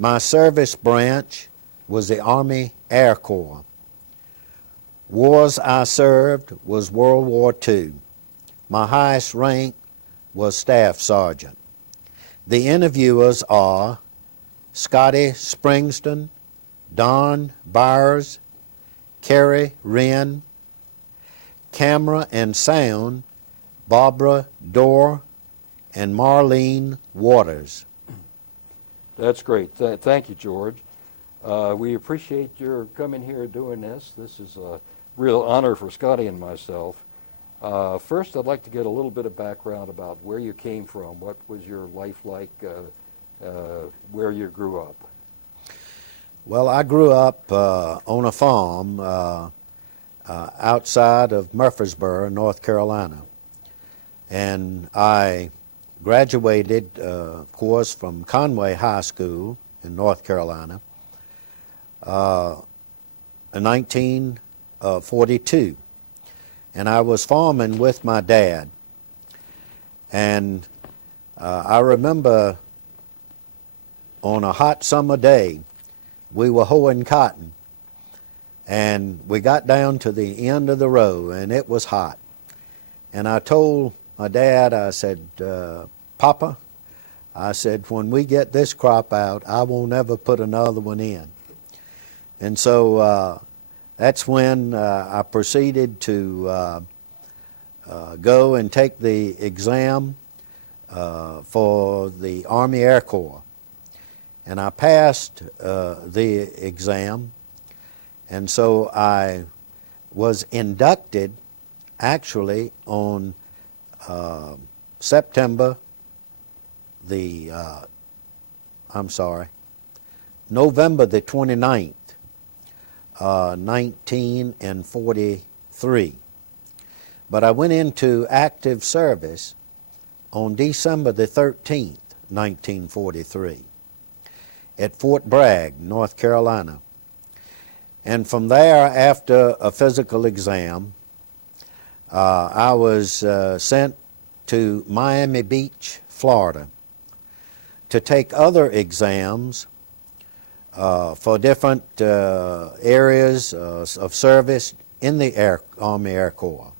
My service branch was the Army Air Corps. Wars I served was World War II. My highest rank was Staff Sergeant. The interviewers are Scotty Springston, Don Byers, Kerry Wren, camera and sound, Barbara Dorr, and Marlene Waters. That's great. Thank you, George. We appreciate your coming here doing this. This is a real honor for Scotty and myself. First, I'd like to get a little bit of background about where you came from. What was your life like, where you grew up? Well, I grew up on a farm outside of Murfreesboro, North Carolina. And I graduated, of course, from Conway High School in North Carolina in 1942. And I was farming with my dad. And I remember on a hot summer day, we were hoeing cotton. And we got down to the end of the row, and it was hot. And I told my dad, I said, Papa, I said, when we get this crop out, I won't ever put another one in. And so that's when I proceeded to go and take the exam for the Army Air Corps. And I passed the exam, and so I was inducted actually on November the 29th, 1943. But I went into active service on December the 13th, 1943, at Fort Bragg, North Carolina. And from there, after a physical exam, I was sent to Miami Beach, Florida, to take other exams for different areas of service in the Army Air Corps.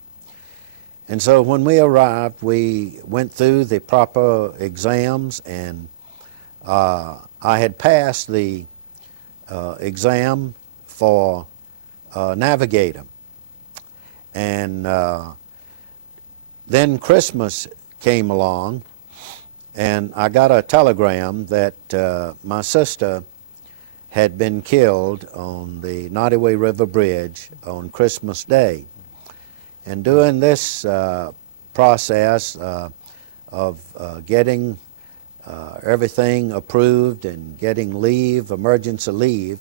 And so when we arrived, we went through the proper exams, and I had passed the exam for navigator. And then Christmas came along, and I got a telegram that my sister had been killed on the Nottoway River Bridge on Christmas Day. And during this process of getting everything approved and getting leave, emergency leave,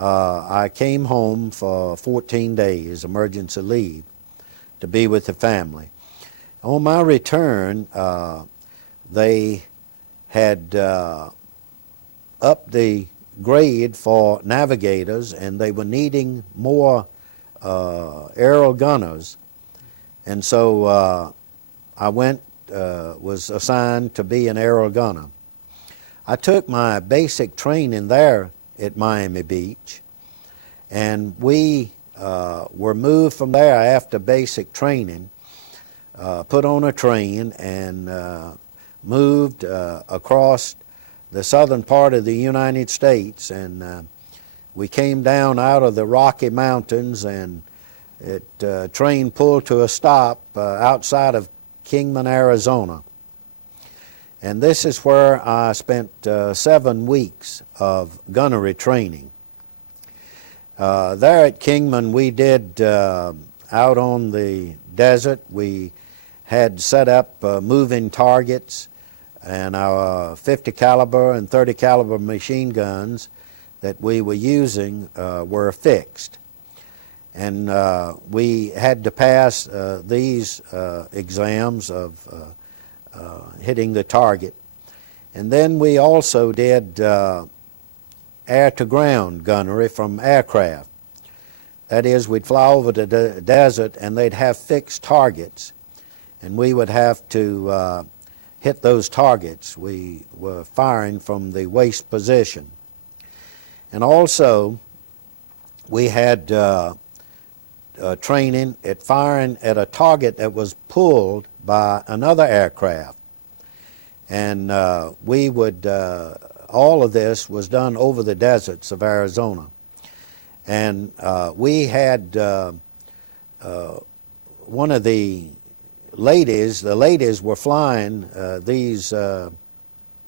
I came home for 14 days, emergency leave, to be with the family. On my return, they had upped the grade for navigators, and they were needing more aerial gunners. And so I was assigned to be an aerial gunner. I took my basic training there at Miami Beach, and we were moved from there after basic training, put on a train, and moved across the southern part of the United States. And we came down out of the Rocky Mountains, and train pulled to a stop outside of Kingman, Arizona. And this is where I spent 7 weeks of gunnery training. There at Kingman, we did out on the desert, we had set up moving targets, and our 50 caliber and 30 caliber machine guns that we were using were fixed. And we had to pass these exams of hitting the target. And then we also did air-to-ground gunnery from aircraft. That is, we'd fly over the desert, and they'd have fixed targets, and we would have to hit those targets. We were firing from the waist position. And also, we had training at firing at a target that was pulled by another aircraft. And we would, all of this was done over the deserts of Arizona. And we had one of the ladies were flying these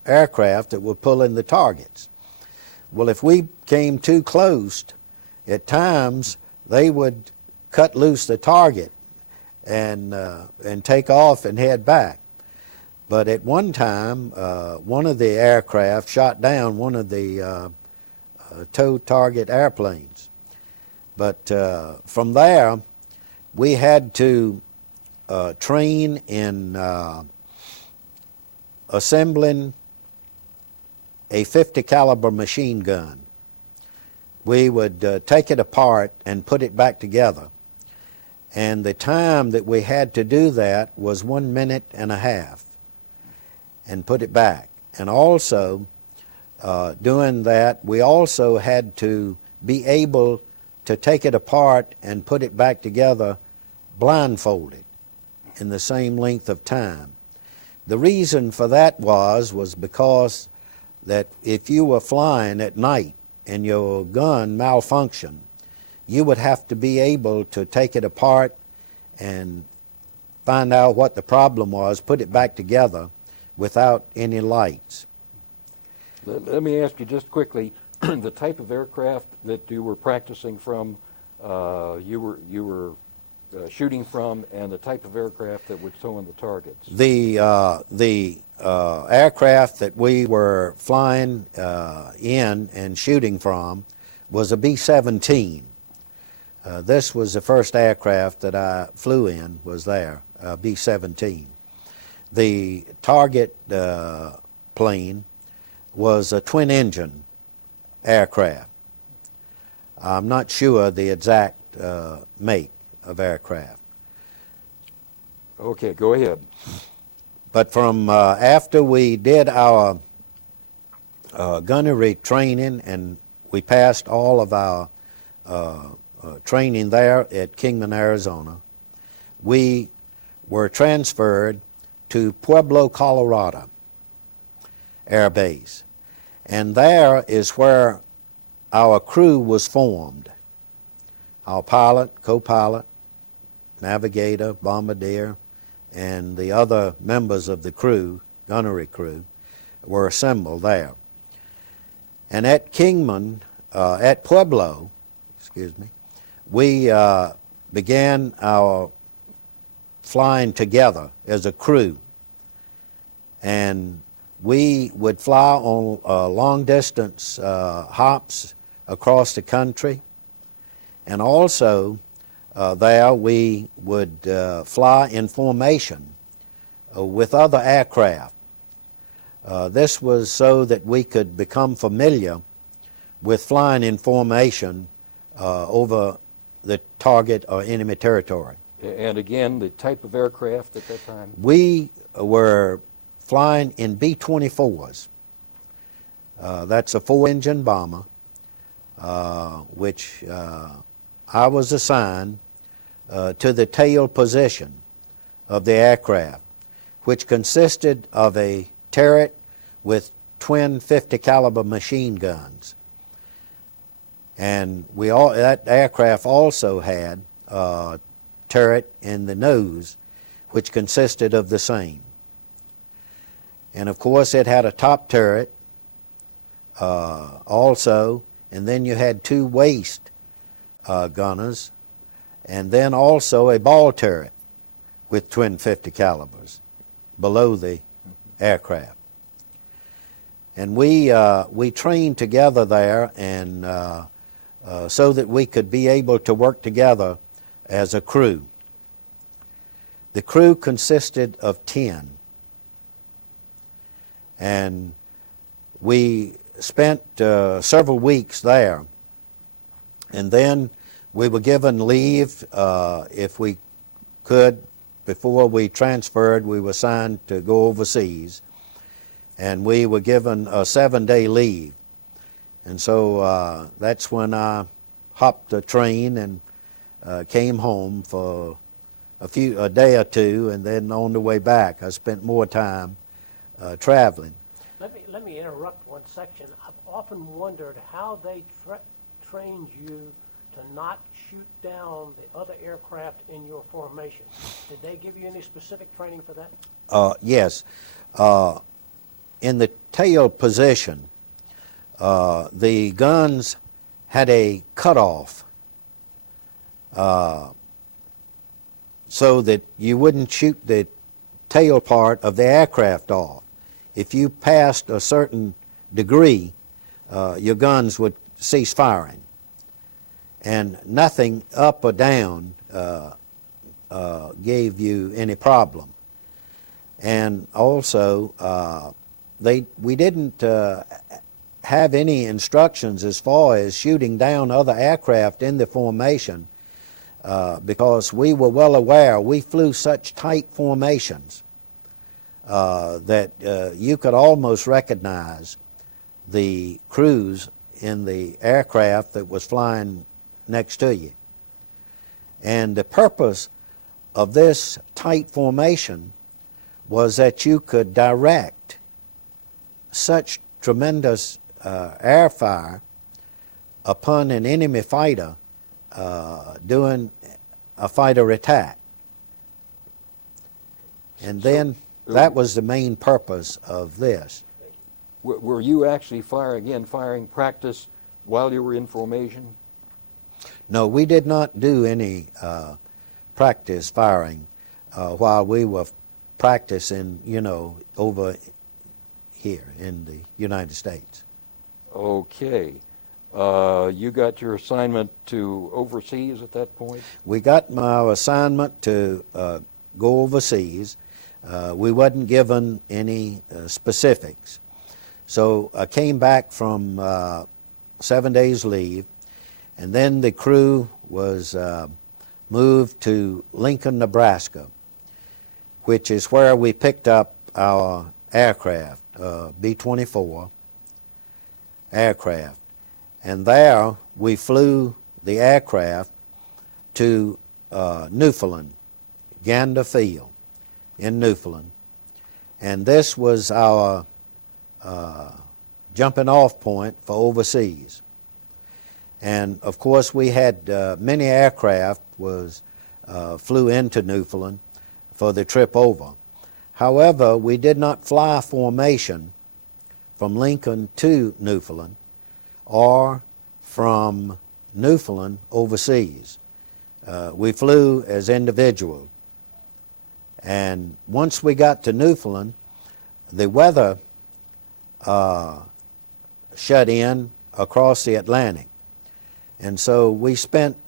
aircraft that were pulling the targets. Well, if we came too close, at times they would cut loose the target and take off and head back. But at one time, one of the aircraft shot down one of the tow target airplanes. But from there, we had to train in assembling a 50 caliber machine gun. We would take it apart and put it back together. And the time that we had to do that was 1.5 minutes and put it back. And also, doing that, we also had to be able to take it apart and put it back together blindfolded in the same length of time. The reason for that was because that if you were flying at night and your gun malfunctioned, you would have to be able to take it apart and find out what the problem was, put it back together without any lights. Let me ask you just quickly, the type of aircraft that you were practicing from, you were shooting from, and the type of aircraft that were towing the targets. The aircraft that we were flying in and shooting from was a B-17. This was the first aircraft that I flew in, was there, B-17. The target plane was a twin-engine aircraft. I'm not sure the exact make of aircraft. Okay, go ahead. But from after we did our gunnery training and we passed all of our training there at Kingman, Arizona, we were transferred to Pueblo, Colorado Air Base. And there is where our crew was formed. Our pilot, co-pilot, navigator, bombardier, and the other members of the crew, gunnery crew, were assembled there. And at Kingman, at Pueblo, we began our flying together as a crew. And we would fly on long-distance hops across the country. And also, there we would fly in formation with other aircraft. This was so that we could become familiar with flying in formation over the target or enemy territory. And again, the type of aircraft at that time? We were flying in B-24s. That's a 4-engine bomber, which I was assigned to the tail position of the aircraft, which consisted of a turret with twin 50 caliber machine guns. And that aircraft also had a turret in the nose, which consisted of the same. And of course it had a top turret also, and then you had 2 waist gunners, and then also a ball turret with twin 50 calibers below the aircraft. And we trained together there, and so that we could be able to work together as a crew. The crew consisted of 10, and we spent several weeks there. And then we were given leave if we could. Before we transferred, we were assigned to go overseas, and we were given a 7-day leave. And so that's when I hopped the train and came home for a day or two, and then on the way back, I spent more time traveling. Let me interrupt one section. I've often wondered how they trained you to not shoot down the other aircraft in your formation. Did they give you any specific training for that? Yes. In the tail position, the guns had a cutoff so that you wouldn't shoot the tail part of the aircraft off. If you passed a certain degree, your guns would cease firing. And nothing up or down gave you any problem. And also, we didn't have any instructions as far as shooting down other aircraft in the formation because we were well aware we flew such tight formations that you could almost recognize the crews in the aircraft that was flying next to you. And the purpose of this tight formation was that you could direct such tremendous air fire upon an enemy fighter doing a fighter attack. And then that was the main purpose of this. Were you actually firing practice while you were in formation? No, we did not do any practice firing while we were practicing, over here in the United States. Okay. You got your assignment to overseas at that point? We got my assignment to go overseas. We wasn't given any specifics. So I came back from 7 days leave, and then the crew was moved to Lincoln, Nebraska, which is where we picked up our aircraft, B-24 aircraft. And there we flew the aircraft to Newfoundland, Gander Field in Newfoundland. And this was our jumping off point for overseas. And of course we had many aircraft flew into Newfoundland for the trip over. However, we did not fly formation from Lincoln to Newfoundland or from Newfoundland overseas. We flew as individuals. And once we got to Newfoundland, the weather shut in across the Atlantic. And so we spent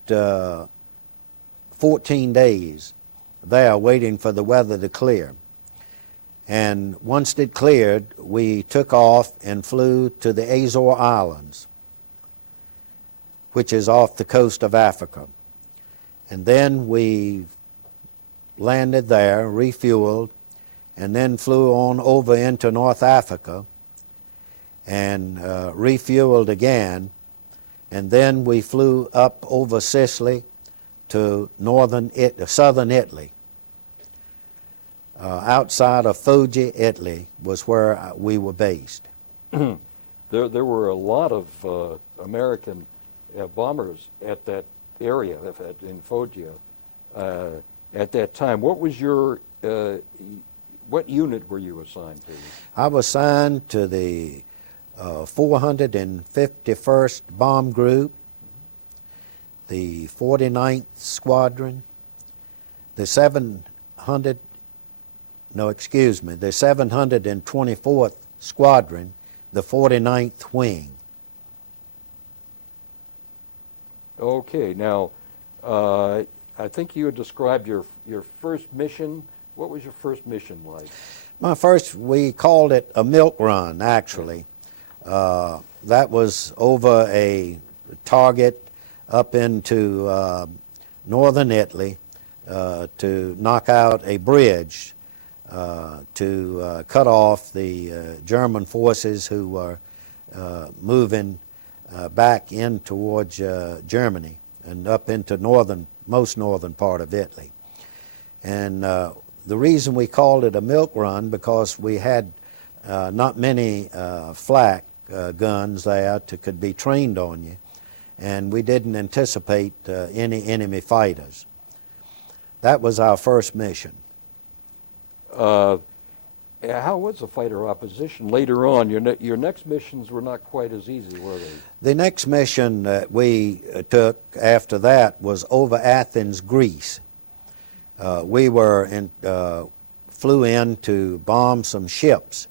14 days there waiting for the weather to clear. And once it cleared, we took off and flew to the Azore Islands, which is off the coast of Africa. And then we landed there, refueled, and then flew on over into North Africa and refueled again. And then we flew up over Sicily to southern Italy. Outside of Foggia, Italy, was where we were based. There were a lot of American bombers at that area, in Foggia, at that time. What was what unit were you assigned to? I was assigned to the 451st Bomb Group, the 49th Squadron, the 724th Squadron, the 49th Wing. Okay, now, I think you had described your first mission. What was your first mission like? My first, we called it a milk run, actually. That was over a target up into northern Italy to knock out a bridge to cut off the German forces who were moving back in towards Germany and up into most northern part of Italy. And the reason we called it a milk run, because we had not many flak guns there could be trained on you, and we didn't anticipate any enemy fighters. That was our first mission. How was the fighter opposition later on? Your next missions were not quite as easy, were they? The next mission that we took after that was over Athens, Greece. We flew in to bomb some ships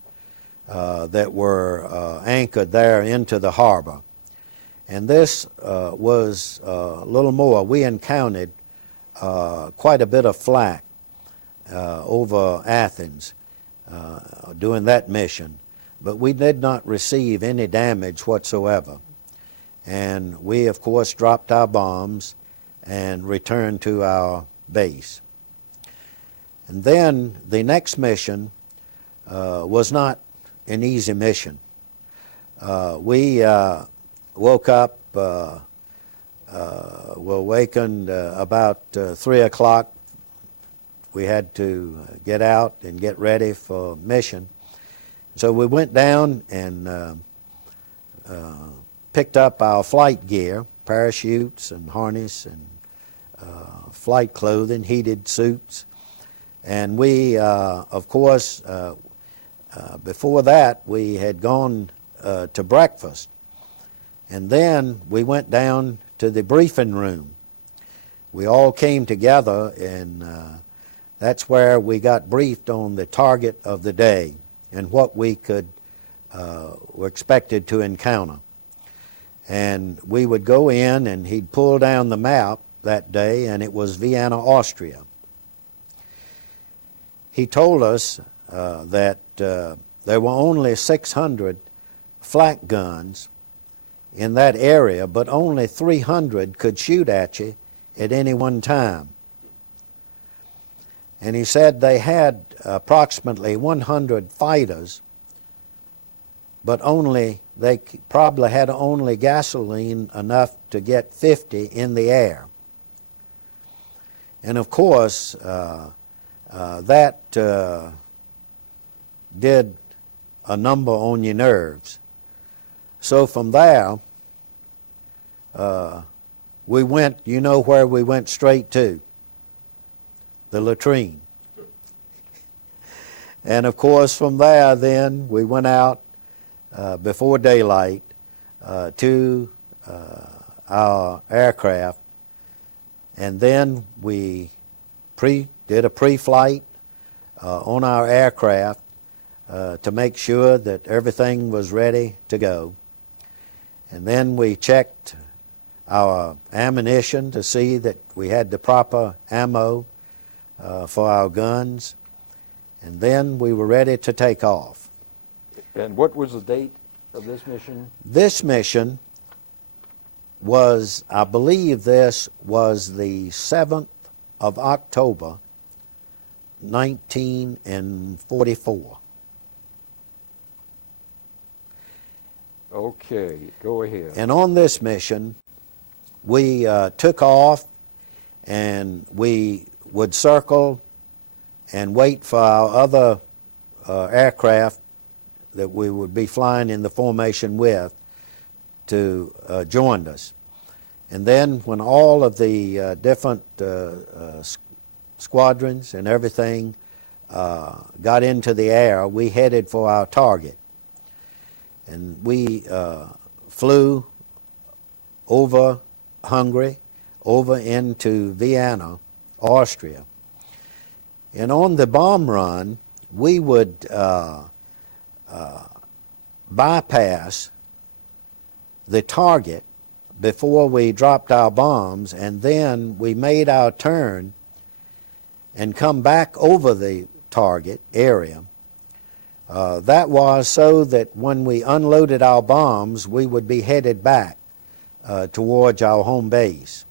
that were anchored there into the harbor. And this was a little more. We encountered quite a bit of flak over Athens doing that mission, but we did not receive any damage whatsoever. And we, of course, dropped our bombs and returned to our base. And then the next mission was not an easy mission. We woke up, were awakened about 3 o'clock. We had to get out and get ready for mission. So we went down and picked up our flight gear, parachutes and harness and flight clothing, heated suits. And we, of course, before that, we had gone to breakfast. And then we went down to the briefing room. We all came together, and that's where we got briefed on the target of the day and what we were expected to encounter. And we would go in, and he'd pull down the map that day, and it was Vienna, Austria. He told us that there were only 600 flak guns in that area, but only 300 could shoot at you at any one time. And he said they had approximately 100 fighters, but they probably had only gasoline enough to get 50 in the air. And of course, that did a number on your nerves. So from there, we went, you know where we went straight to? The latrine. And of course from there then we went out before daylight to our aircraft, and then we did a pre-flight on our aircraft to make sure that everything was ready to go. And then we checked our ammunition to see that we had the proper ammo for our guns. And then we were ready to take off. And what was the date of this mission? This mission was, I believe this was the 7th of October, 1944. Okay, go ahead. And on this mission, we took off, and we would circle and wait for our other aircraft that we would be flying in the formation with to join us. And then when all of the different squadrons and everything got into the air, we headed for our target. And we flew over Hungary, over into Vienna, Austria. And on the bomb run, we would bypass the target before we dropped our bombs, and then we made our turn and come back over the target area. That was so that when we unloaded our bombs, we would be headed back towards our home base.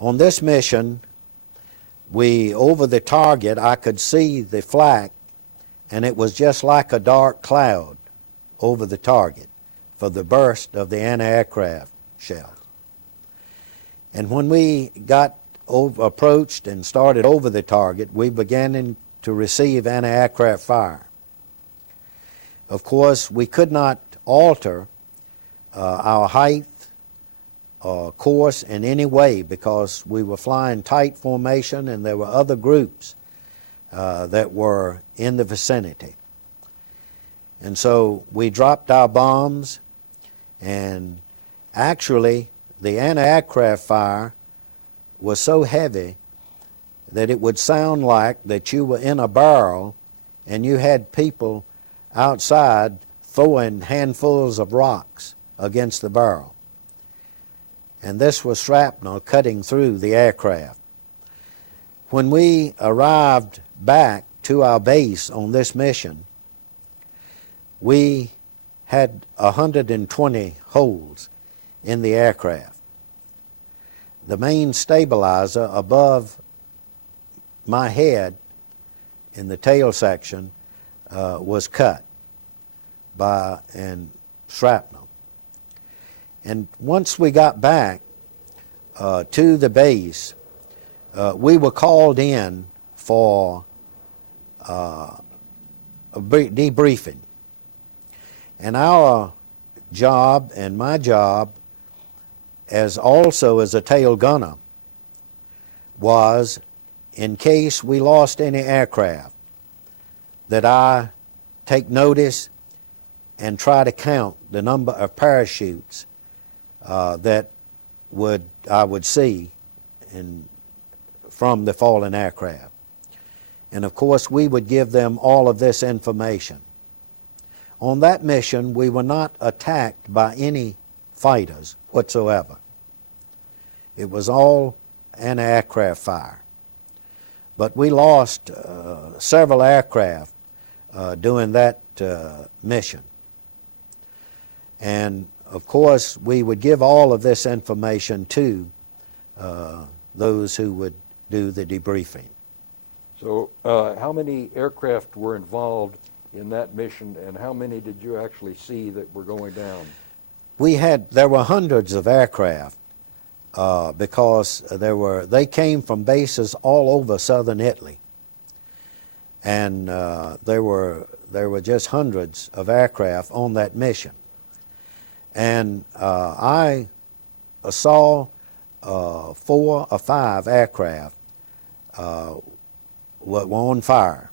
On this mission, over the target, I could see the flak, and it was just like a dark cloud over the target for the burst of the anti-aircraft shells. And when we got approached and started over the target, we began to receive anti-aircraft fire. Of course, we could not alter our height or course in any way because we were flying tight formation and there were other groups that were in the vicinity. And so we dropped our bombs, and actually the anti-aircraft fire was so heavy that it would sound like that you were in a barrel and you had people outside throwing handfuls of rocks against the barrel. And this was shrapnel cutting through the aircraft. When we arrived back to our base on this mission, we had 120 holes in the aircraft. The main stabilizer above my head in the tail section was cut by shrapnel. And once we got back to the base, we were called in for a debriefing. And our job and my job as a tail gunner was, in case we lost any aircraft, that I take notice and try to count the number of parachutes that I would see from the fallen aircraft. And of course we would give them all of this information. On that mission we were not attacked by any fighters whatsoever. It was all anti-aircraft fire. But we lost several aircraft during that mission. And of course we would give all of this information to those who would do the debriefing. So how many aircraft were involved in that mission, and how many did you actually see that were going down? There were hundreds of aircraft because they came from bases all over southern Italy. And there were just hundreds of aircraft on that mission. And I saw 4 or 5 aircraft were on fire,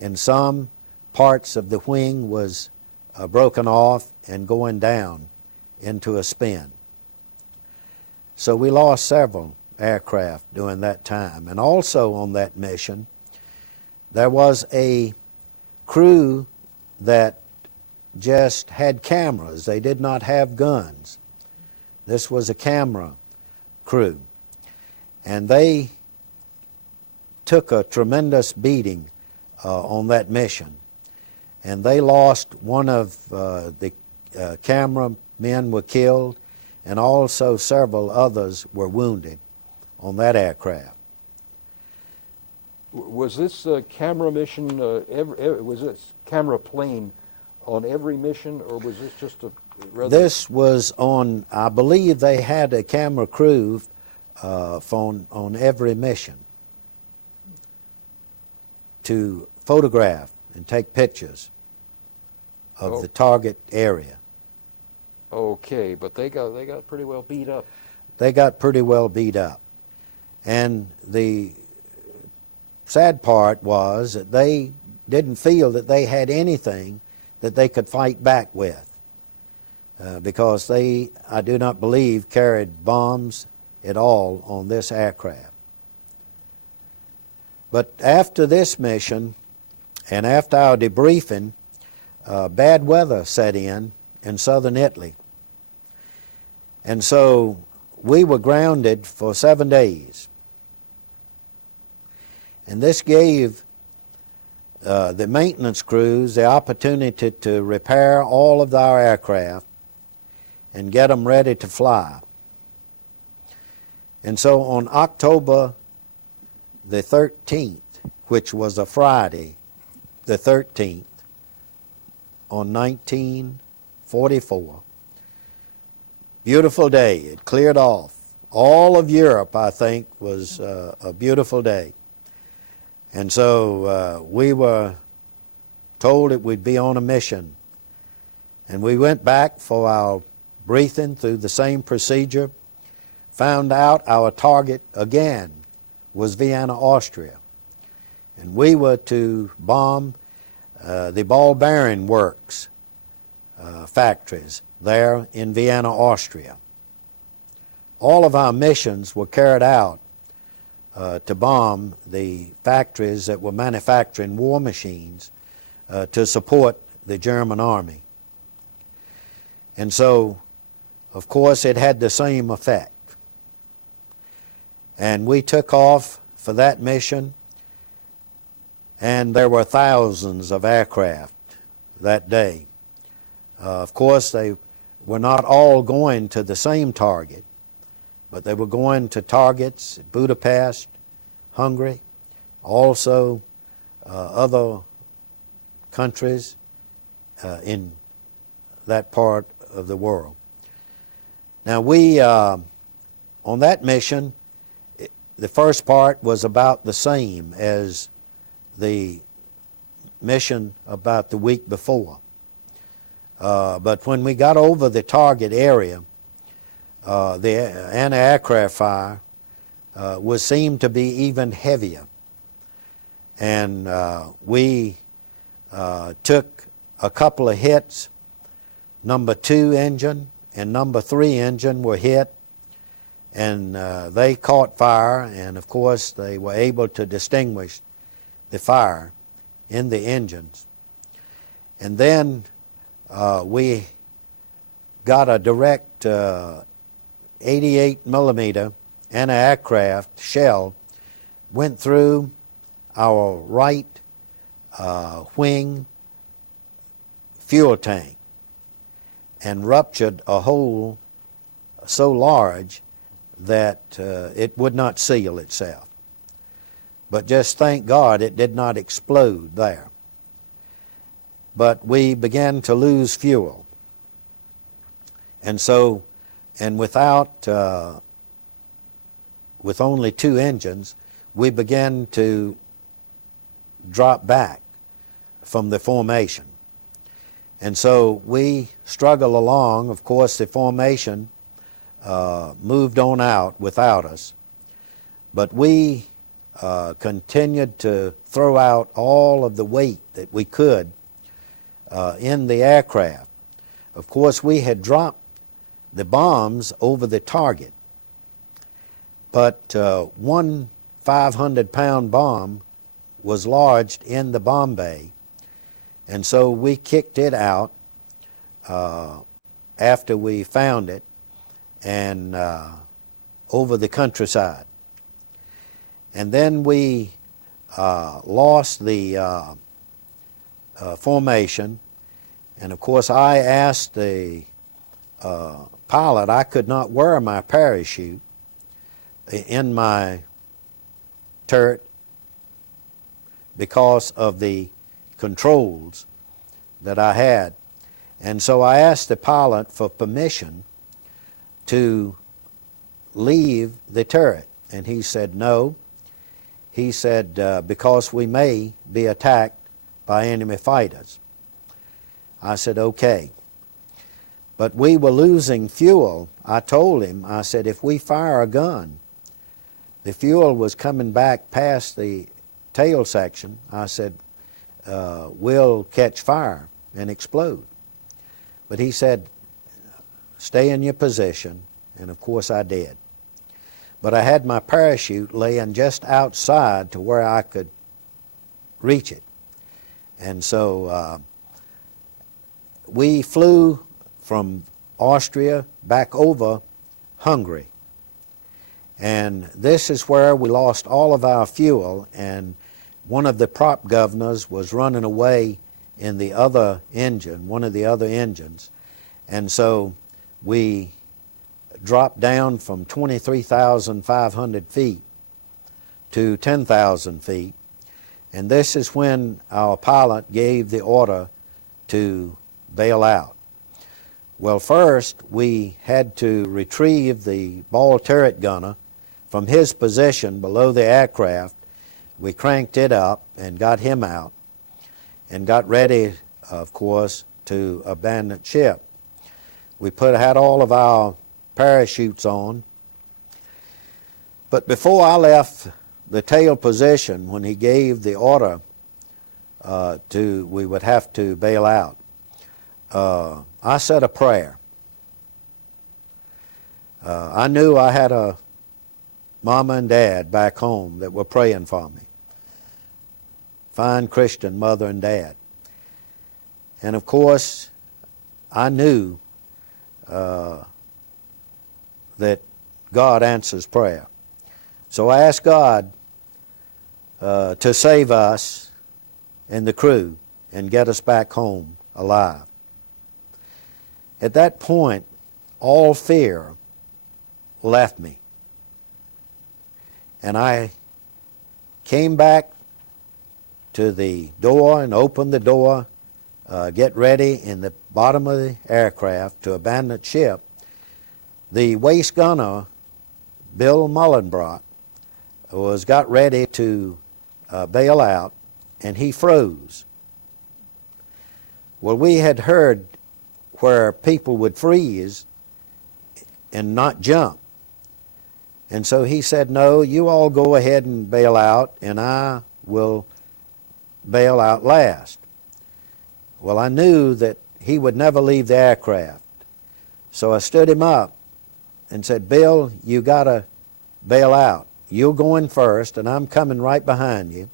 and some parts of the wing was broken off and going down into a spin. So we lost several aircraft during that time. And also on that mission, there was a crew that just had cameras. They did not have guns. This was a camera crew. And they took a tremendous beating on that mission. And they lost one of the cameramen were killed, and also several others were wounded on that aircraft. Was this camera mission, was this camera plane on every mission, or was this just a rather... This was on, I believe they had a camera crew on every mission to photograph and take pictures of the target area. Okay, but they got pretty well beat up. They got pretty well beat up. And the sad part was that they didn't feel that they had anything that they could fight back with because they, I do not believe, carried bombs at all on this aircraft. But after this mission and after our debriefing, bad weather set in southern Italy. And so we were grounded for 7 days. And this gave the maintenance crews the opportunity to repair all of our aircraft and get them ready to fly. And so on October the 13th, which was a Friday, the 13th, on 1944, Beautiful day. It cleared off. All of Europe, I think, was a beautiful day. And so we were told that we'd be on a mission. And we went back for our briefing through the same procedure, found out our target again was Vienna, Austria. And we were to bomb the ball bearing works factories there in Vienna, Austria. All of our missions were carried out to bomb the factories that were manufacturing war machines to support the German army. And so, of course, it had the same effect. And we took off for that mission, and there were thousands of aircraft that day. Of course, they were not all going to the same target, but they were going to targets at Budapest, Hungary, also other countries in that part of the world. Now we, on that mission, the first part was about the same as the mission about the week before. But when we got over the target area, the anti-aircraft fire seemed to be even heavier. And we took a couple of hits. Number 2 engine and number 3 engine were hit, and they caught fire, and of course they were able to distinguish the fire in the engines. And then we got a direct 88 millimeter anti-aircraft shell, went through our right wing fuel tank and ruptured a hole so large that it would not seal itself. But just thank God it did not explode there. But we began to lose fuel. And so, and with only 2 engines, we began to drop back from the formation. And so we struggled along. Of course, the formation moved on out without us. But we continued to throw out all of the weight that we could in the aircraft. Of course, we had dropped the bombs over the target, but one 500-pound bomb was lodged in the bomb bay, and so we kicked it out after we found it and over the countryside. And then we lost the formation, and of course I asked the pilot, I could not wear my parachute in my turret because of the controls that I had. And so I asked the pilot for permission to leave the turret, and he said no. He said because we may be attacked by enemy fighters. I said okay. But we were losing fuel. I told him, I said, if we fire a gun, the fuel was coming back past the tail section. I said, we'll catch fire and explode. But he said, stay in your position, and of course I did. But I had my parachute laying just outside to where I could reach it. And so we flew from Austria back over Hungary. And this is where we lost all of our fuel, and one of the prop governors was running away in the other engine, one of the other engines. And so we dropped down from 23,500 feet to 10,000 feet. And this is when our pilot gave the order to bail out. Well, first we had to retrieve the ball turret gunner from his position below the aircraft. We cranked it up and got him out and got ready, of course, to abandon ship. We had all of our parachutes on. But before I left the tail position, when he gave the order we would have to bail out, I said a prayer. I knew I had a mama and dad back home that were praying for me. Fine Christian mother and dad. And of course, I knew that God answers prayer. So I asked God to save us and the crew and get us back home alive. At that point, all fear left me. And I came back to the door and opened the door, get ready in the bottom of the aircraft to abandon ship. The waist gunner, Bill Mullenbrock, got ready to bail out, and he froze. Well, we had heard where people would freeze and not jump. And so he said, no, you all go ahead and bail out, and I will bail out last. Well, I knew that he would never leave the aircraft. So I stood him up and said, Bill, you got to bail out. You're going first, and I'm coming right behind you.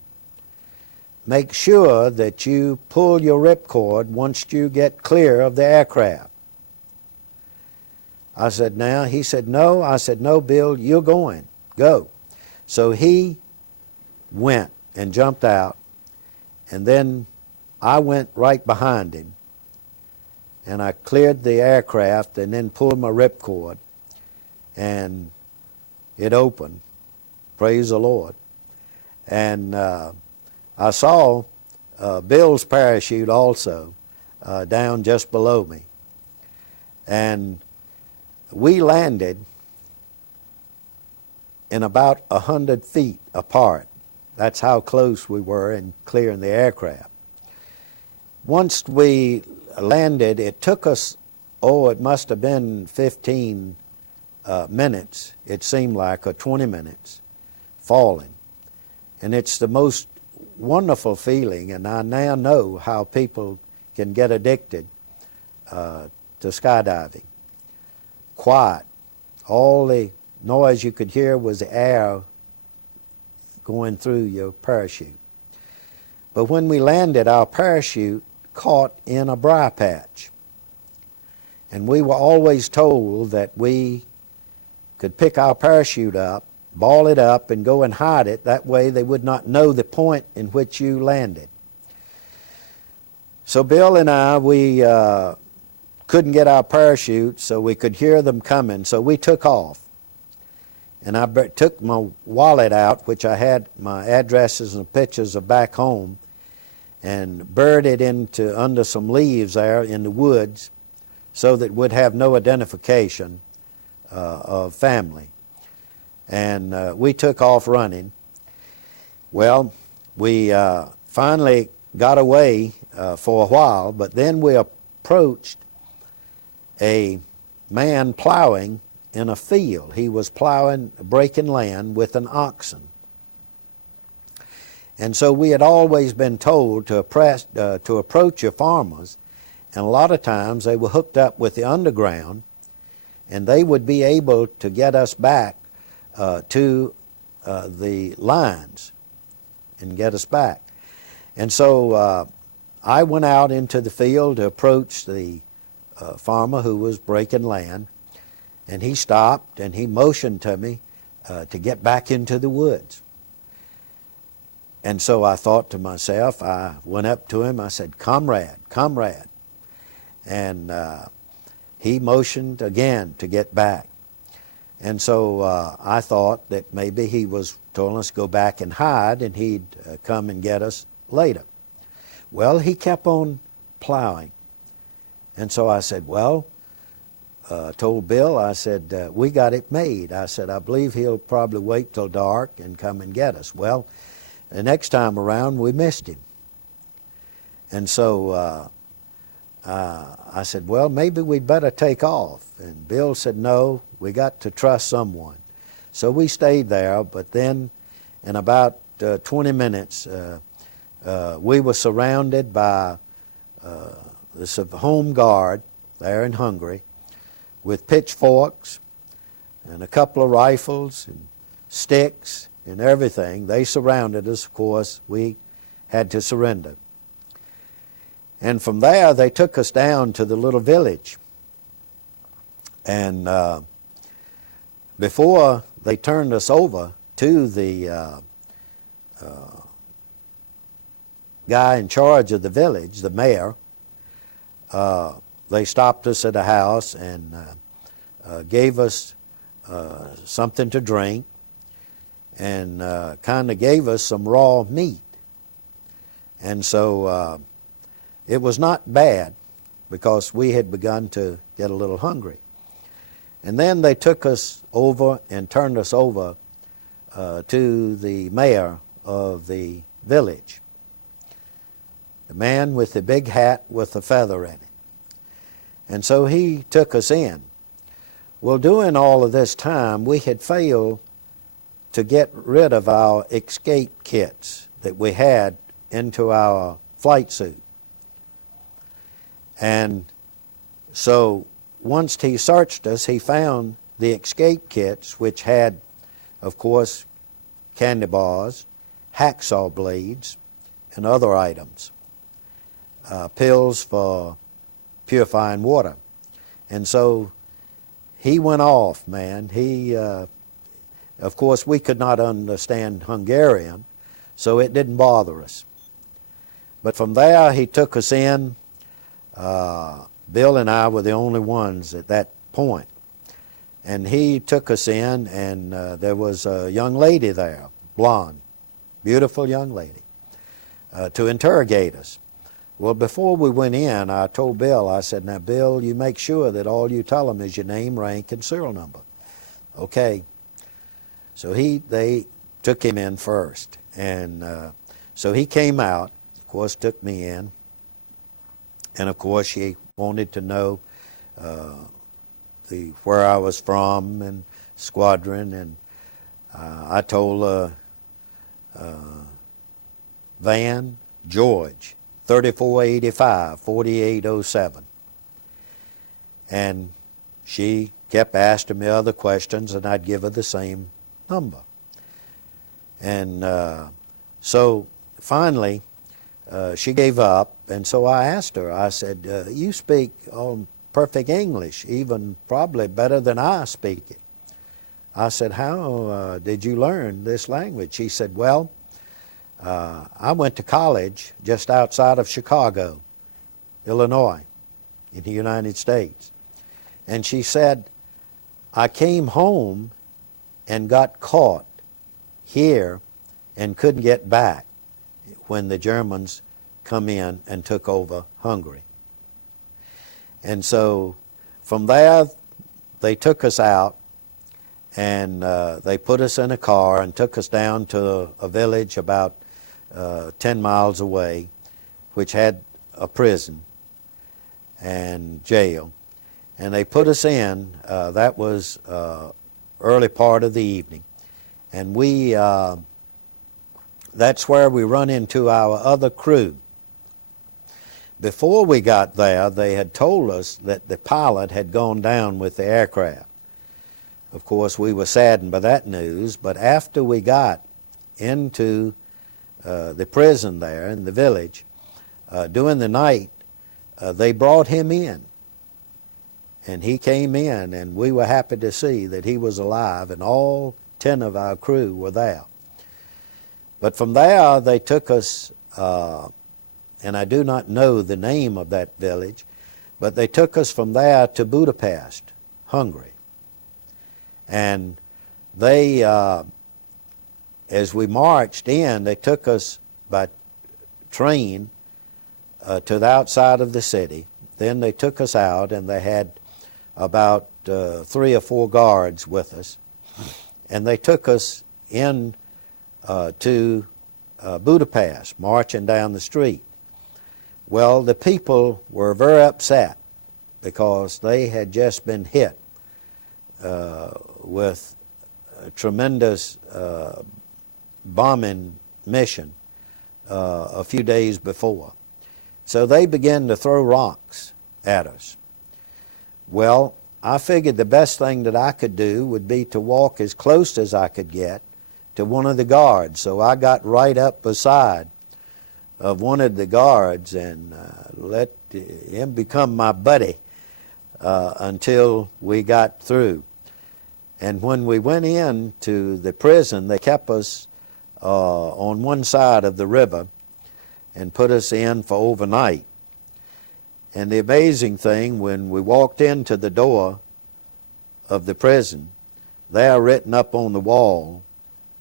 Make sure that you pull your ripcord once you get clear of the aircraft. I said, now? He said, no. I said, no, Bill, you're going. Go. So he went and jumped out, and then I went right behind him, and I cleared the aircraft and then pulled my ripcord, and it opened. Praise the Lord. And I saw Bill's parachute also down just below me. And we landed in about 100 feet apart. That's how close we were in clearing the aircraft. Once we landed, it took us, it must have been 15 minutes, it seemed like, or 20 minutes, falling. And it's the most wonderful feeling, and I now know how people can get addicted to skydiving. Quiet. All the noise you could hear was the air going through your parachute. But when we landed, our parachute caught in a briar patch. And we were always told that we could pick our parachute up, ball it up, and go and hide it. That way they would not know the point in which you landed. So Bill and I, we couldn't get our parachute, so we could hear them coming, so we took off. And I took my wallet out, which I had my addresses and pictures of back home, and buried it into under some leaves there in the woods so that we'd have no identification of family. And we took off running. Well, we finally got away for a while, but then we approached a man plowing in a field. He was plowing, breaking land with an oxen. And so we had always been told to approach your farmers, and a lot of times they were hooked up with the underground, and they would be able to get us back to the lines and get us back. And so I went out into the field to approach the farmer who was breaking land, and he stopped and he motioned to me to get back into the woods. And so I thought to myself, I went up to him, I said, "Comrade, comrade." And he motioned again to get back. And so I thought that maybe he was telling us to go back and hide, and he'd come and get us later. Well, he kept on plowing. And so I said, "Well, told Bill, I said, we got it made. I said, I believe he'll probably wait till dark and come and get us. Well, the next time around, we missed him. And so I said, well, maybe we'd better take off. And Bill said, no, we got to trust someone. So we stayed there, but then in about 20 minutes, we were surrounded by this home guard there in Hungary with pitchforks and a couple of rifles and sticks and everything. They surrounded us, of course. We had to surrender. And from there, they took us down to the little village. And before they turned us over to the guy in charge of the village, the mayor, they stopped us at a house and gave us something to drink and kind of gave us some raw meat. And so it was not bad because we had begun to get a little hungry. And then they took us over and turned us over to the mayor of the village, the man with the big hat with the feather in it. And so he took us in. Well, during all of this time, we had failed to get rid of our escape kits that we had into our flight suit. And so once he searched us, he found the escape kits, which had, of course, candy bars, hacksaw blades, and other items, pills for purifying water. And so he went off, man. He, of course, we could not understand Hungarian, so it didn't bother us. But from there, he took us in. Bill and I were the only ones at that point. And he took us in, and there was a young lady there, blonde, beautiful young lady, to interrogate us. Well, before we went in, I told Bill, I said, now, Bill, you make sure that all you tell them is your name, rank, and serial number. Okay. So they took him in first. And so he came out, of course, took me in. And, of course, she wanted to know where I was from and squadron. And I told Vann, George, 3485, 4807. And she kept asking me other questions, and I'd give her the same number. And so finally, she gave up, and so I asked her, I said, you speak perfect English, even probably better than I speak it. I said, how did you learn this language? She said, well, I went to college just outside of Chicago, Illinois, in the United States. And she said, I came home and got caught here and couldn't get back when the Germans come in and took over Hungary. And so from there, they took us out, and they put us in a car and took us down to a village about 10 miles away, which had a prison and jail. And they put us in. That was early part of the evening. And we, that's where we run into our other crew. Before we got there, they had told us that the pilot had gone down with the aircraft. Of course, we were saddened by that news, but after we got into the prison there in the village, during the night, they brought him in. And he came in, and we were happy to see that he was alive, and all 10 of our crew were there. But from there, they took us, and I do not know the name of that village, but they took us from there to Budapest, Hungary. And they, as we marched in, they took us by train to the outside of the city. Then they took us out, and they had about 3 or 4 guards with us, and they took us in to Budapest, marching down the street. Well, the people were very upset because they had just been hit with a tremendous bombing mission a few days before. So they began to throw rocks at us. Well, I figured the best thing that I could do would be to walk as close as I could get to one of the guards. So I got right up beside of one of the guards and let him become my buddy until we got through. And when we went in to the prison, they kept us on one side of the river and put us in for overnight. And the amazing thing, when we walked into the door of the prison, there written up on the wall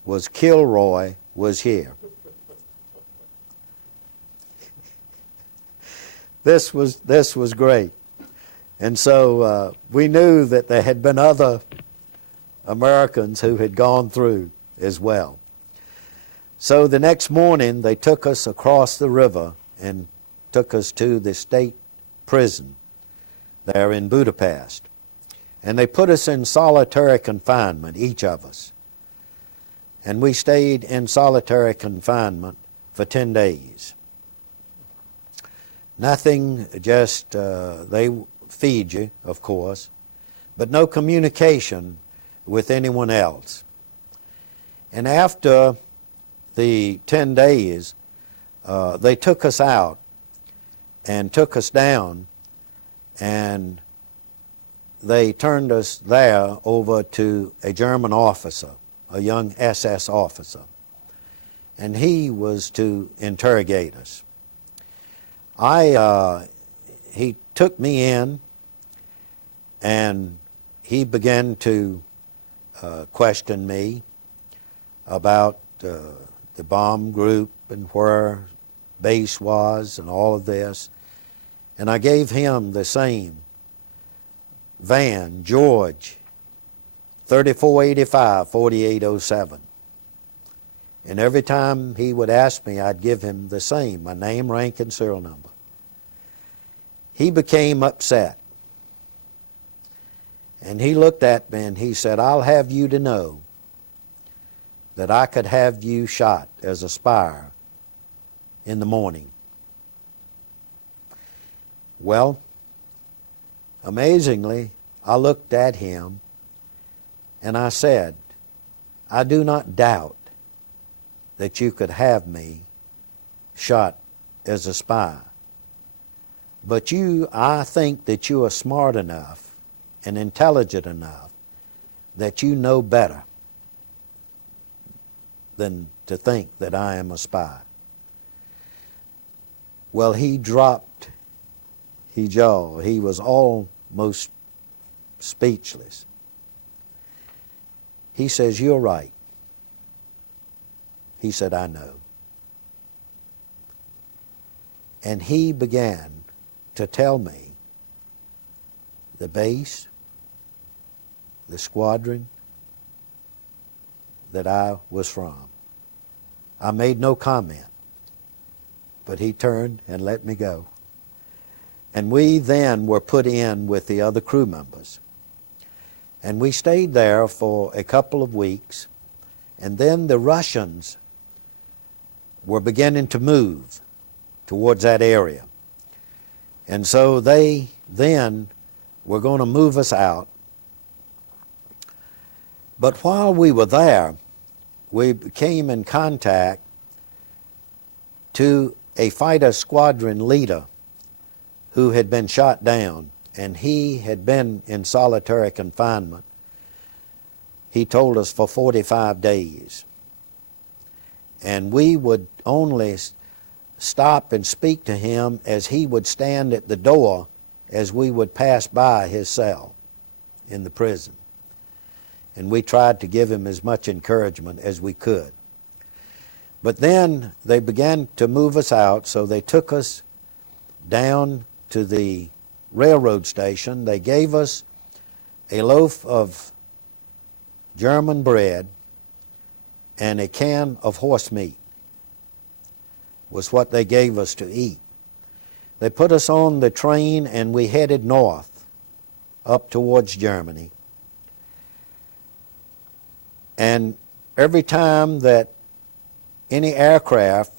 was "Kilroy was here." This was great. And so we knew that there had been other Americans who had gone through as well. So the next morning they took us across the river and took us to the state prison there in Budapest. And they put us in solitary confinement, each of us. And we stayed in solitary confinement for 10 days. Nothing, just they feed you, of course, but no communication with anyone else. And after the 10 days, they took us out and took us down, and they turned us there over to a German officer, a young SS officer, and he was to interrogate us. He took me in, and he began to question me about the bomb group and where base was and all of this. And I gave him the same: Vann, George, 3485, 4807. And every time he would ask me, I'd give him the same, my name, rank, and serial number. He became upset. And he looked at me and he said, "I'll have you to know that I could have you shot as a spy in the morning." Well, amazingly, I looked at him and I said, "I do not doubt that you could have me shot as a spy. But I think that you are smart enough and intelligent enough that you know better than to think that I am a spy." Well, he dropped his jaw. He was almost speechless. He says, "You're right." He said, "I know." And he began to tell me the base, the squadron that I was from. I made no comment, but he turned and let me go. And we then were put in with the other crew members. And we stayed there for a couple of weeks, and then the Russians were beginning to move towards that area. And so they then were going to move us out. But while we were there, we came in contact to a fighter squadron leader who had been shot down, and he had been in solitary confinement, he told us, for 45 days. And we would only stop and speak to him as he would stand at the door as we would pass by his cell in the prison. And we tried to give him as much encouragement as we could. But then they began to move us out, so they took us down to the railroad station. They gave us a loaf of German bread and a can of horse meat was what they gave us to eat. They put us on the train and we headed north up towards Germany. And every time that any aircraft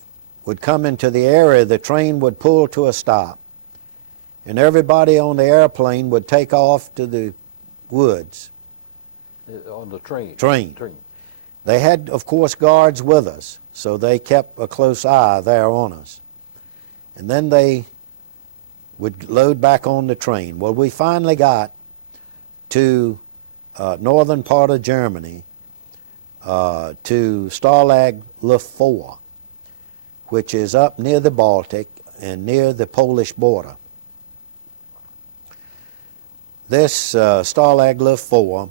would come into the area, the train would pull to a stop, and everybody on the airplane would take off to the woods. On the train? Train. They had, of course, guards with us, so they kept a close eye there on us. And then they would load back on the train. Well, we finally got to northern part of Germany, to Stalag Luft 4, which is up near the Baltic and near the Polish border. This Stalag Luft 4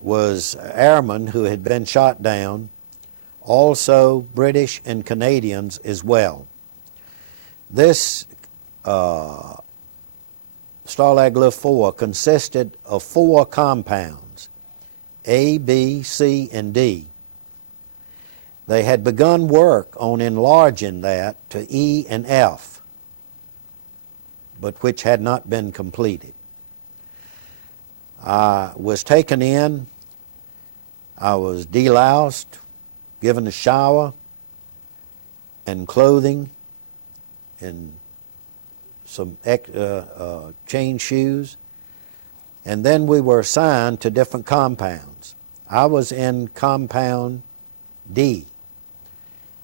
was airmen who had been shot down, also British and Canadians as well. This Stalag Luft 4 consisted of 4 compounds, A, B, C, and D. They had begun work on enlarging that to E and F, but which had not been completed. I was taken in, I was deloused, given a shower and clothing and some change shoes, and then we were assigned to different compounds. I was in compound D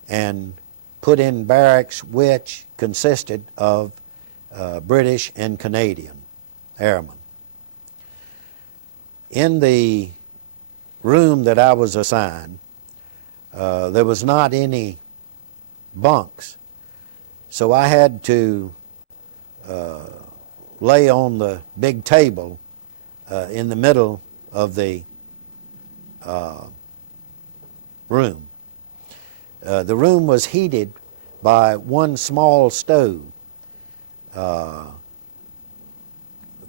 and put in barracks which consisted of British and Canadian airmen. In the room that I was assigned, there was not any bunks, so I had to lay on the big table in the middle of the room. The room was heated by one small stove,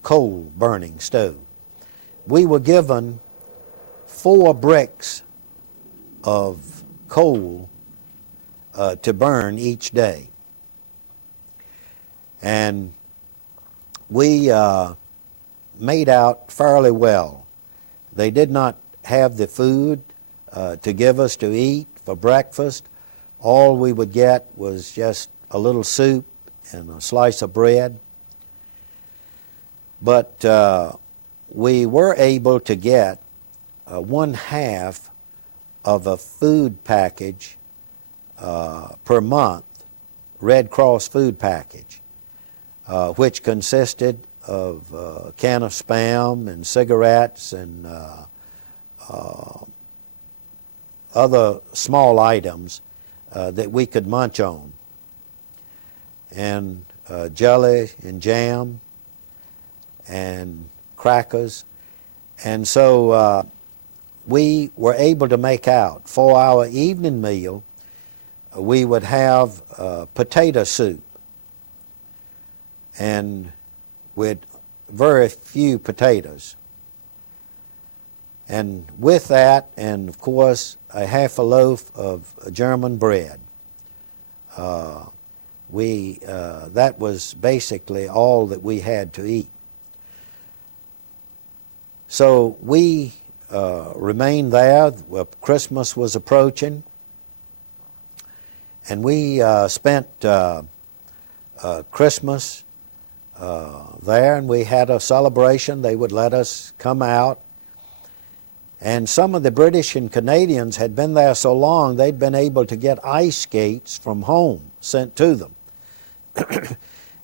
coal-burning stove. We were given 4 bricks of coal to burn each day. And we made out fairly well. They did not have the food to give us to eat for breakfast. All we would get was just a little soup and a slice of bread. But we were able to get 1/2 of a food package per month, Red Cross food package, which consisted of a can of Spam and cigarettes and other small items that we could munch on, and jelly and jam and crackers. And so we were able to make out. For our evening meal, we would have potato soup, and with very few potatoes. And with that, and of course, a 1/2 loaf of German bread. That was basically all that we had to eat. So we remained there. Well, Christmas was approaching, and we spent Christmas there, and we had a celebration. They would let us come out. And some of the British and Canadians had been there so long, they'd been able to get ice skates from home sent to them.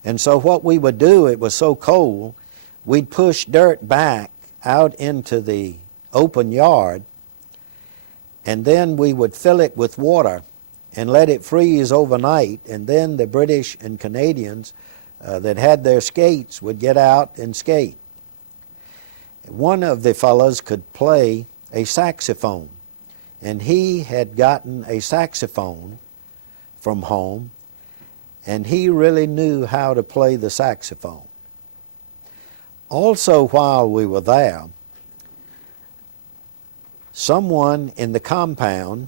And so what we would do, it was so cold, we'd push dirt back out into the open yard, and then we would fill it with water and let it freeze overnight, and then the British and Canadians that had their skates would get out and skate. One of the fellows could play a saxophone, and he had gotten a saxophone from home, and he really knew how to play the saxophone. Also, while we were there, someone in the compound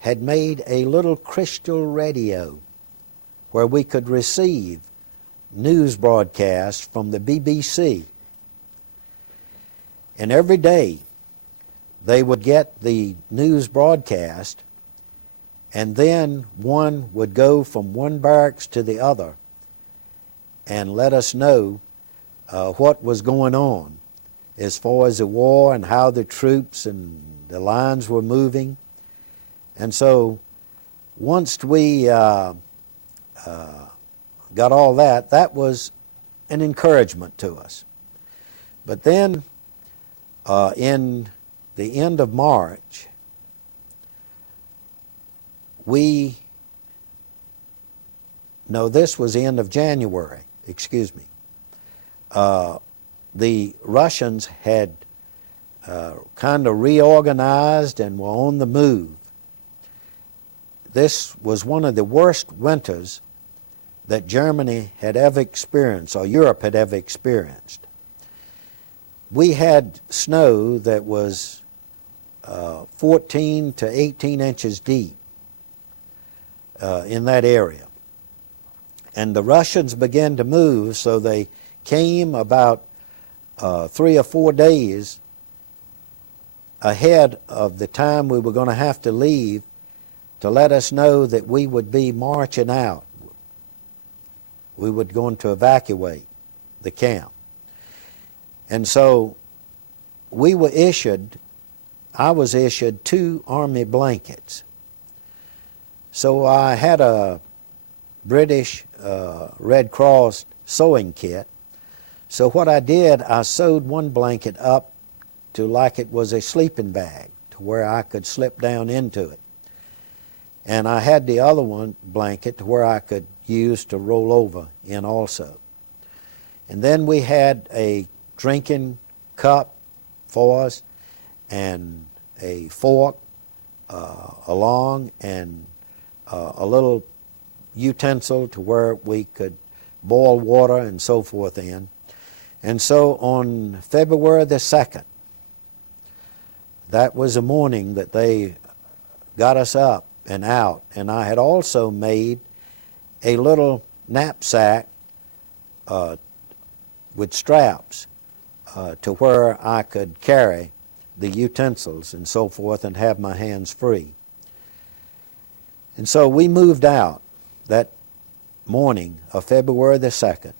had made a little crystal radio where we could receive news broadcasts from the BBC. And every day they would get the news broadcast, and then one would go from one barracks to the other and let us know what was going on as far as the war and how the troops and the lines were moving. And so once we got all that, that was an encouragement to us. But then in the end of March, this was the end of January, excuse me. The Russians had kind of reorganized and were on the move. This was one of the worst winters that Germany had ever experienced, or Europe had ever experienced. We had snow that was 14 to 18 inches deep in that area. And the Russians began to move, so they came about 3 or 4 days ahead of the time we were going to have to leave to let us know that we would be marching out. We were going to evacuate the camp. And so I was issued 2 Army blankets. So I had a British Red Cross sewing kit. So what I did, I sewed one blanket up to like it was a sleeping bag, to where I could slip down into it. And I had the other one blanket to where I could use to roll over in also. And then we had a drinking cup for us, and a fork along, and a little utensil to where we could boil water and so forth in. And so on February the 2nd, that was the morning that they got us up and out. And I had also made a little knapsack with straps to where I could carry the utensils and so forth and have my hands free. And so we moved out that morning of February the 2nd.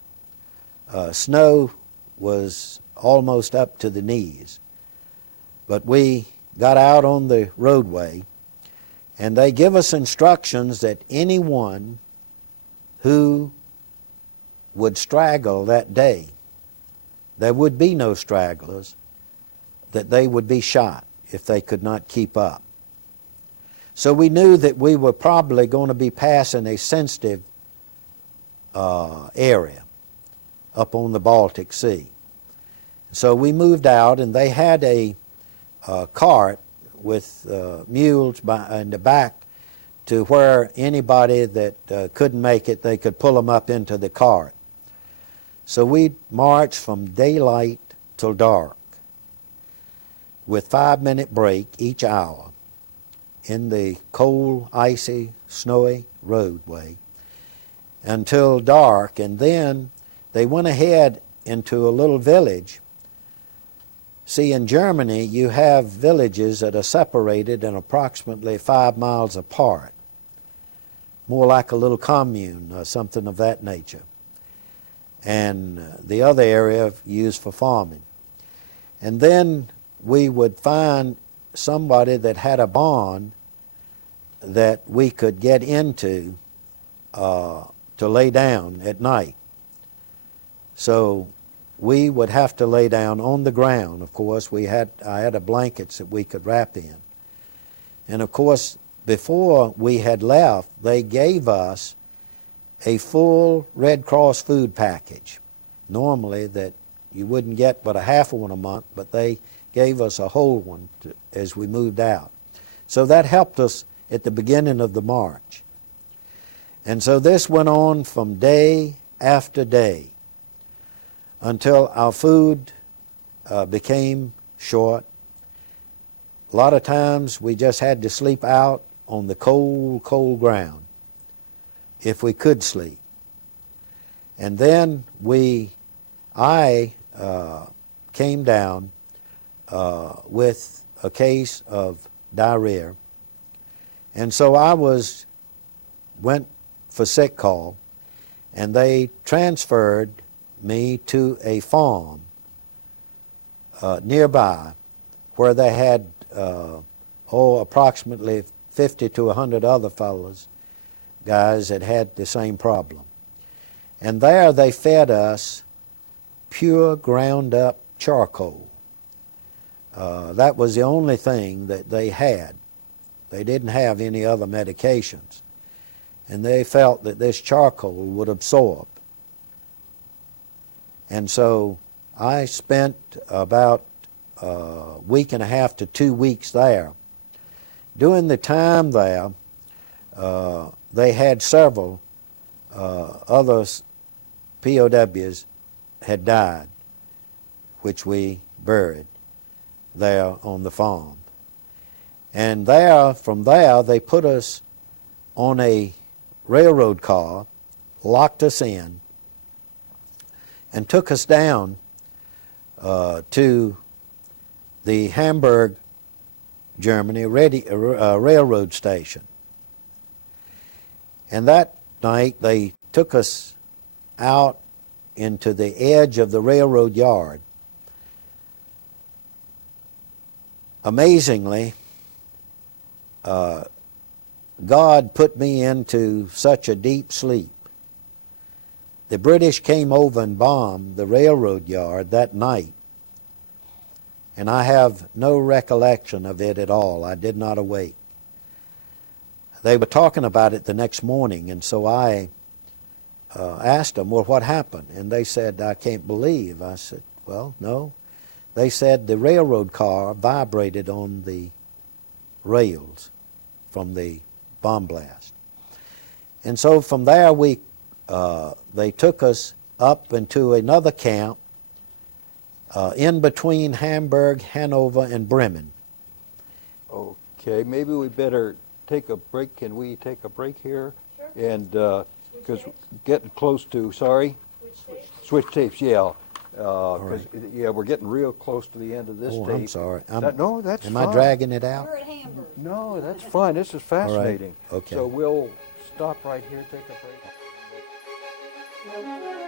Snow was almost up to the knees. But we got out on the roadway, and they give us instructions that anyone who would straggle that day, there would be no stragglers, that they would be shot if they could not keep up. So we knew that we were probably going to be passing a sensitive area up on the Baltic Sea. So we moved out, and they had a cart with mules in the back to where anybody that couldn't make it, they could pull them up into the cart. So we marched from daylight till dark with 5-minute break each hour in the cold, icy, snowy roadway until dark. And then they went ahead into a little village. See, in Germany, you have villages that are separated and approximately 5 miles apart, more like a little commune or something of that nature. And the other area used for farming. And then we would find somebody that had a barn that we could get into to lay down at night. So we would have to lay down on the ground. Of course, I had a blankets that we could wrap in. And of course, before we had left, they gave us a full Red Cross food package. Normally that you wouldn't get but a half of one a month, but they gave us a whole one as we moved out. So that helped us at the beginning of the march. And so this went on from day after day. until our food became short. A lot of times we just had to sleep out on the cold, cold ground, if we could sleep. And then I came down with a case of diarrhea. And so I went for sick call, and they transferred me to a farm nearby where they had approximately 50 to 100 other guys that had the same problem. And there they fed us pure ground up charcoal. That was the only thing that they had. They didn't have any other medications. And they felt that this charcoal would absorb. And so I spent about a week and a half to 2 weeks there. During the time there, they had several other POWs had died, which we buried there on the farm. And from there, they put us on a railroad car, locked us in, and took us down to the Hamburg, Germany railroad station. And that night they took us out into the edge of the railroad yard. Amazingly, God put me into such a deep sleep. The British came over and bombed the railroad yard that night, and I have no recollection of it at all. I did not awake. They were talking about it the next morning, and so I asked them, well, what happened? And they said, I can't believe. I said, well, no. They said the railroad car vibrated on the rails from the bomb blast. And so from there they took us up into another camp in between Hamburg, Hanover, and Bremen. Okay, maybe we better take a break. Can we take a break here? Sure. And because getting close to, sorry? Switch tapes? Switch tapes, yeah. right. Yeah, we're getting real close to the end of this tape. I'm sorry. No, that's Am fine. I dragging it out? We're at Hamburg. No, that's fine. This is fascinating. Okay. So we'll stop right here, take a break.